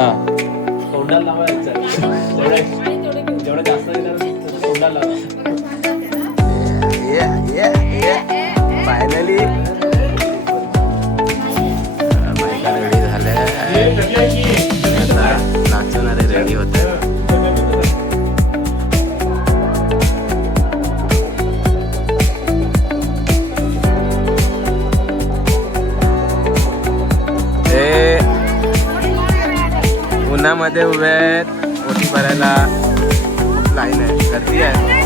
हा तोंडाला लावायचं जेवढं जास्त तोंडाला लावा. फायनली बायका रेडी झाल्या. आता नाचवणारे रेडी होत आहेत. उन्हामध्ये उभे आहेत. ओटी भरायला खूप लाईन आहे, गर्दी आहे.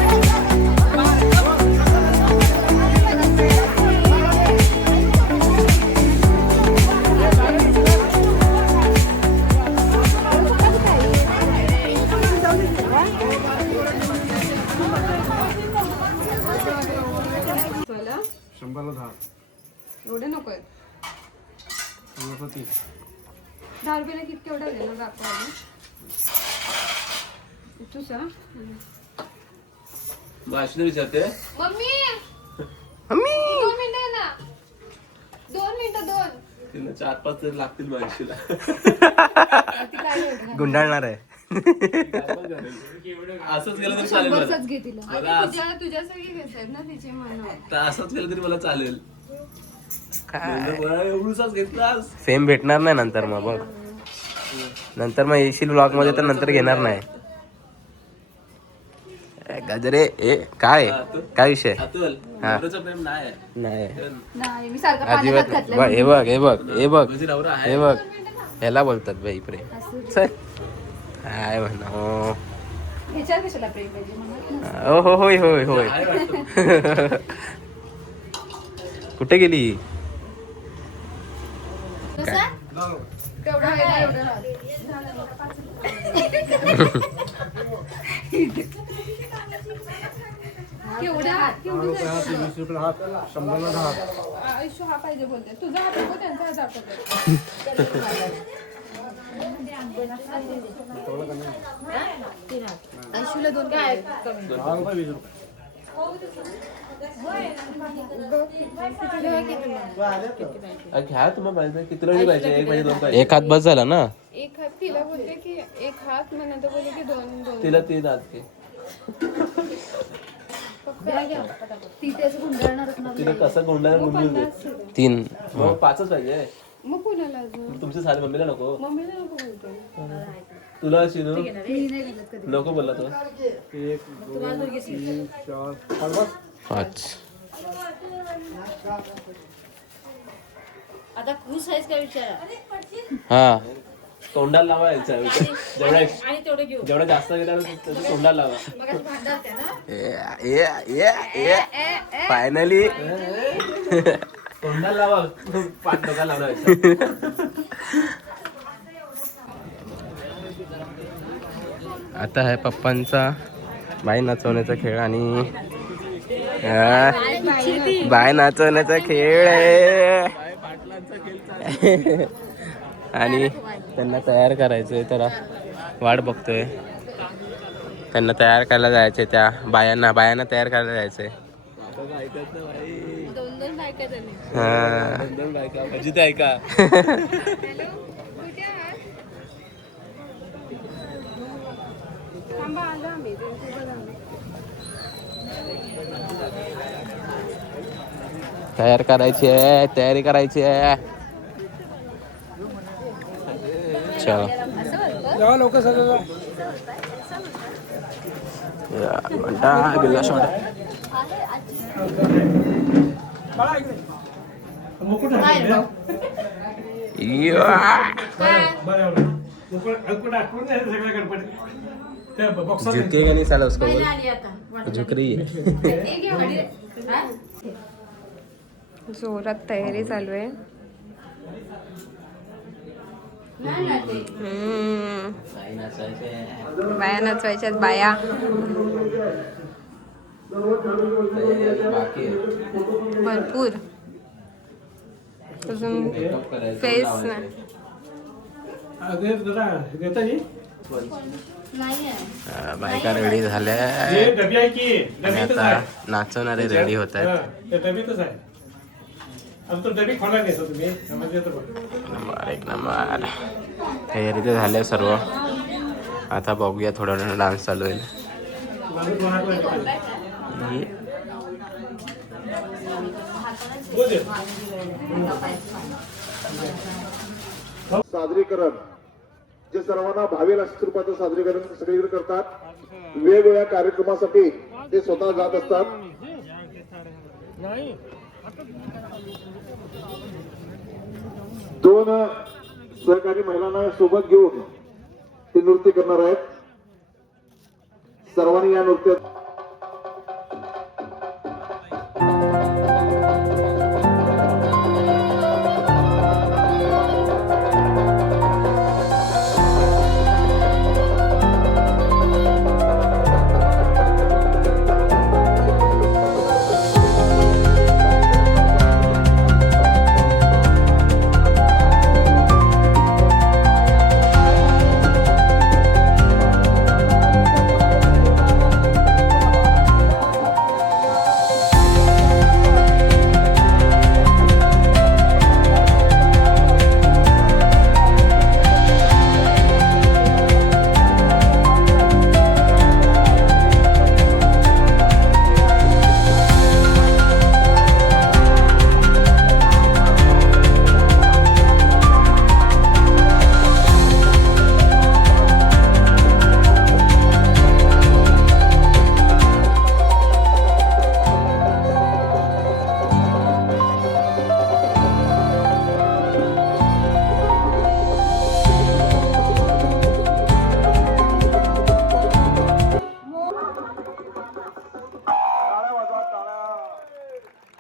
एवढे नको आहेत. 10 रुपयाला किती केवढं आहे ना दाखवा तुझा. भाषण विचारते मम्मी मम्मी 2 मिनिटं आहे ना. 2 मिनिटं 2. तिला 4-5 तरी लागतील भाषेला. ती काय एवढं गुंडाळणार आहे. असंच गेलं तरी चालेल मला. घे तिला. तुझ्यासाठी घेतात ना तिचे मन. तर असंच गेलं तरी मला चालेल. एवढूचाच घेतलास. फेम भेटणार नाही नंतर. मग बघ नंतर मग येशील ब्लॉग मध्ये तर नंतर घेणार नाही. गजरे ए काय काय विषय अतुल हा. नवऱ्याचं प्रेम नाही नाही नाही मी सारखं अजिबात पाण्यात बघ, हे बघ हे बघ हे बघ तुझी नवरा आहे. हे बघ ह्याला बोलतात बाई प्रेम. चल काय म्हणा हो ह्याच्यावर कशाला प्रेम पाहिजे म्हणा. हो हो होय होय होय. आहे वाटतं. कुठे गेली. तेवढं आहे ना, एवढं राहतं. आयुष्य हा पाहिजे बोलते. तुझा हात नको त्यांचा हात आयुष्यला 2 काय घ्या तुम्हाला पाहिजे किती लोक पाहिजे. 1 पाहिजे 2 पाहिजे. एक हात बस झाला ना. एक हात तिला बोलते की 1 हात म्हणत बोलते की 2 तिला 3 हात घे. ती तेच गुंडाळणारच ना. तिला कसं गोंडा गुंडून दे. 3 मग 5च पाहिजे. मग कुणाला अजून तुमची सारी मम्मीला नको. मम्मीला नको बोलतो. तुला शिनू मी नाही घालत कधी. नको बोलला तो. 5 आता खुश आहेस का विचारा. हा तोंडाला लावायचं आणि तेवढं घेऊ. जेवढं जास्त घेणार तोंडाला लावा. मग असं भांडण होते ना. फायनली तोंडाला लावा. पाठ डोक्याला लावायचं. आता आहे पप्पांचा बाई नाचवण्याचा खेळ आणि बाय नाचवण्याचा खेळ आहे. आणि त्यांना तयार करायचंय तर वाट बघतोय. त्यांना तयार करायला जायचंय. त्या बायांना तयार करायला जायचंय. 2 बायका झाले. हा अजित आहे का. हॅलो कुठे आहात. थांबा आलो आम्ही. तयार करायची आहे. तयारी करायची आहे. चलो घंटा गिल्ला शॉट. झुकेगा नहीं साला उसको बोल. आली आता. झुक रही है. जोरात तयारी चालू आहे. बाया नाचवायच्यात. बाया भरपूर अजून फेस नाही. बायका रेडी झाल्या. आता नाचवणारे रेडी होत आहेत. Number 1 number. तयारी तर झाले सर्व. आता बघूया थोडा वेळ डान्स चालू होईल. सादरीकरण जे सर्वांना भावेल अशा स्वरूपाचं सादरीकरण सगळीकडे करतात. वेगवेगळ्या कार्यक्रमासाठी ते स्वतः जात असतात. दोन सहकारी महिलांना सोबत घेऊन ते नृत्य करणार आहेत. सर्वांनी या नृत्यात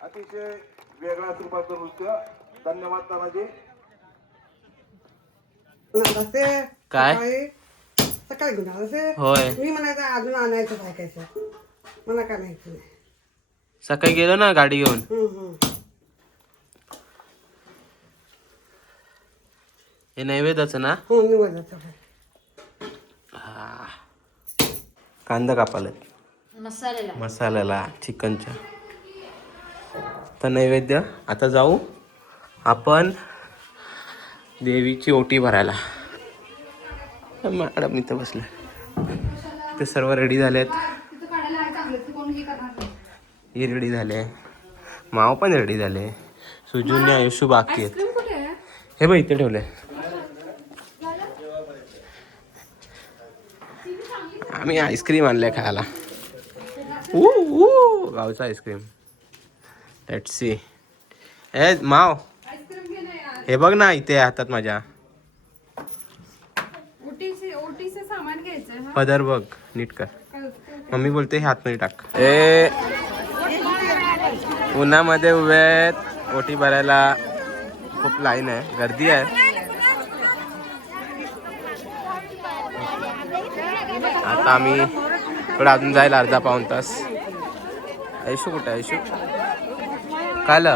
अतिशय वेगळ्या स्वरूपाचं नृत्य. धन्यवाद तानाजी. काय सकाळी घेऊन आलं होय मी म्हणायचं अजून आणायचं काय मला काय माहिती नाही. सकाळी गेलो ना गाडी घेऊन. हे नैवेद्याचं ना. हो निवडायचं. कांदा कापाला मसाल्याला चिकनच्या. तर नैवेद्य आता जाऊ आपण देवीची ओटी भरायला. मॅडम इथं बसले. ते सर्व रेडी झालेत. ही रेडी झाले. माव पण रेडी झाले. सुजून आयुष्य बाकी आहेत. हे बघ इथे ठेवले. आम्ही आईस्क्रीम आणले खायला. गावचा आईस्क्रीम. Let's see. ए माव हे बघ ना इथे हातात माझ्या. ओटीचे सामान घ्यायचं. पदर बघ नीट कर. मम्मी बोलते हे हातमध्ये टाक. ए उन्हामध्ये उभे आहेत ओटी भरायला. खूप लाईन आहे, गर्दी आहे. आता आम्ही थोडं अजून जायला अर्धा पाऊण तास. ऐशू कुठं ऐशू काल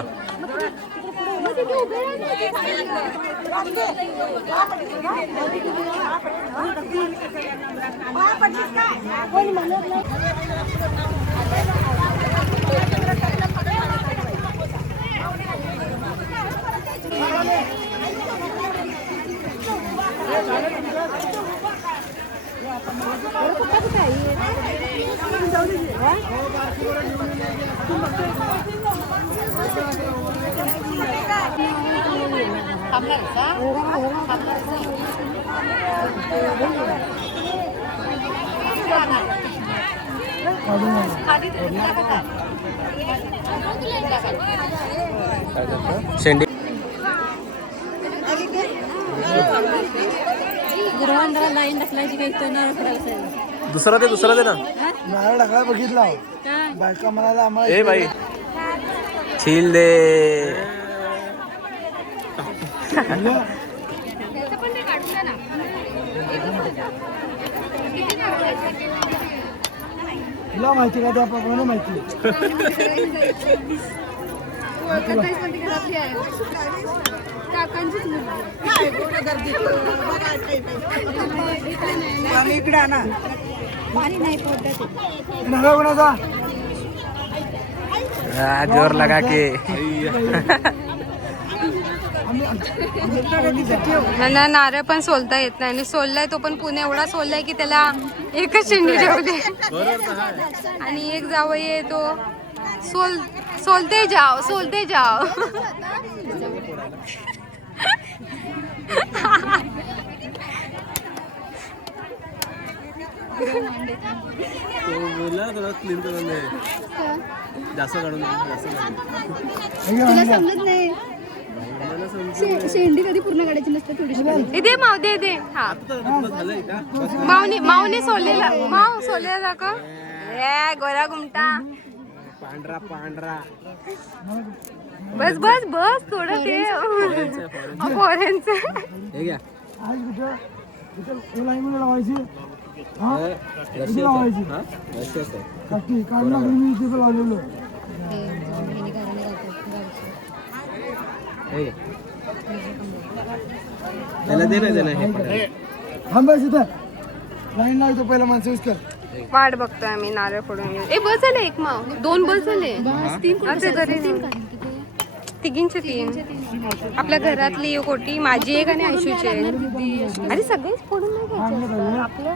शेंडी दुसरा दे ना. नारळ टाकला बघितला बायका म्हणाला आम्हाला ए बाई छील दे. तुला माहिती का त्या प्रमाणे माहिती. इकडे ना कोणाचा जोर लगा के. ना नारळ पण सोलता येत नाही आणि सोललाय तो पण पुणे एवढा सोललाय की त्याला एकच शेंडी ठेवली आणि एक जावई आहे तो सोलते जाओ जास्त काढून तुला समजत नाही शेंडी कधी पूर्ण काढायची नसते थोडीशी दे माव दे हा मावने सोललेला माव सोललेला दाखव ए गोरा गुमटा पांढरा बस थोडं ते पोऱ्यांचं हे घ्या त्याला दे ना लाईन लावतो पहिला माणसं यूज कर. वाट बघतोय आम्ही नारळ फोडून घेऊ. ए बस झाले एक माव 2 बस झाले आता घरी तिघींचे 3 आपल्या घरातली कोटी माझी एक आणि आयशूची एक. अरे सगळेच फोडून नाही घ्यायचे. आपलं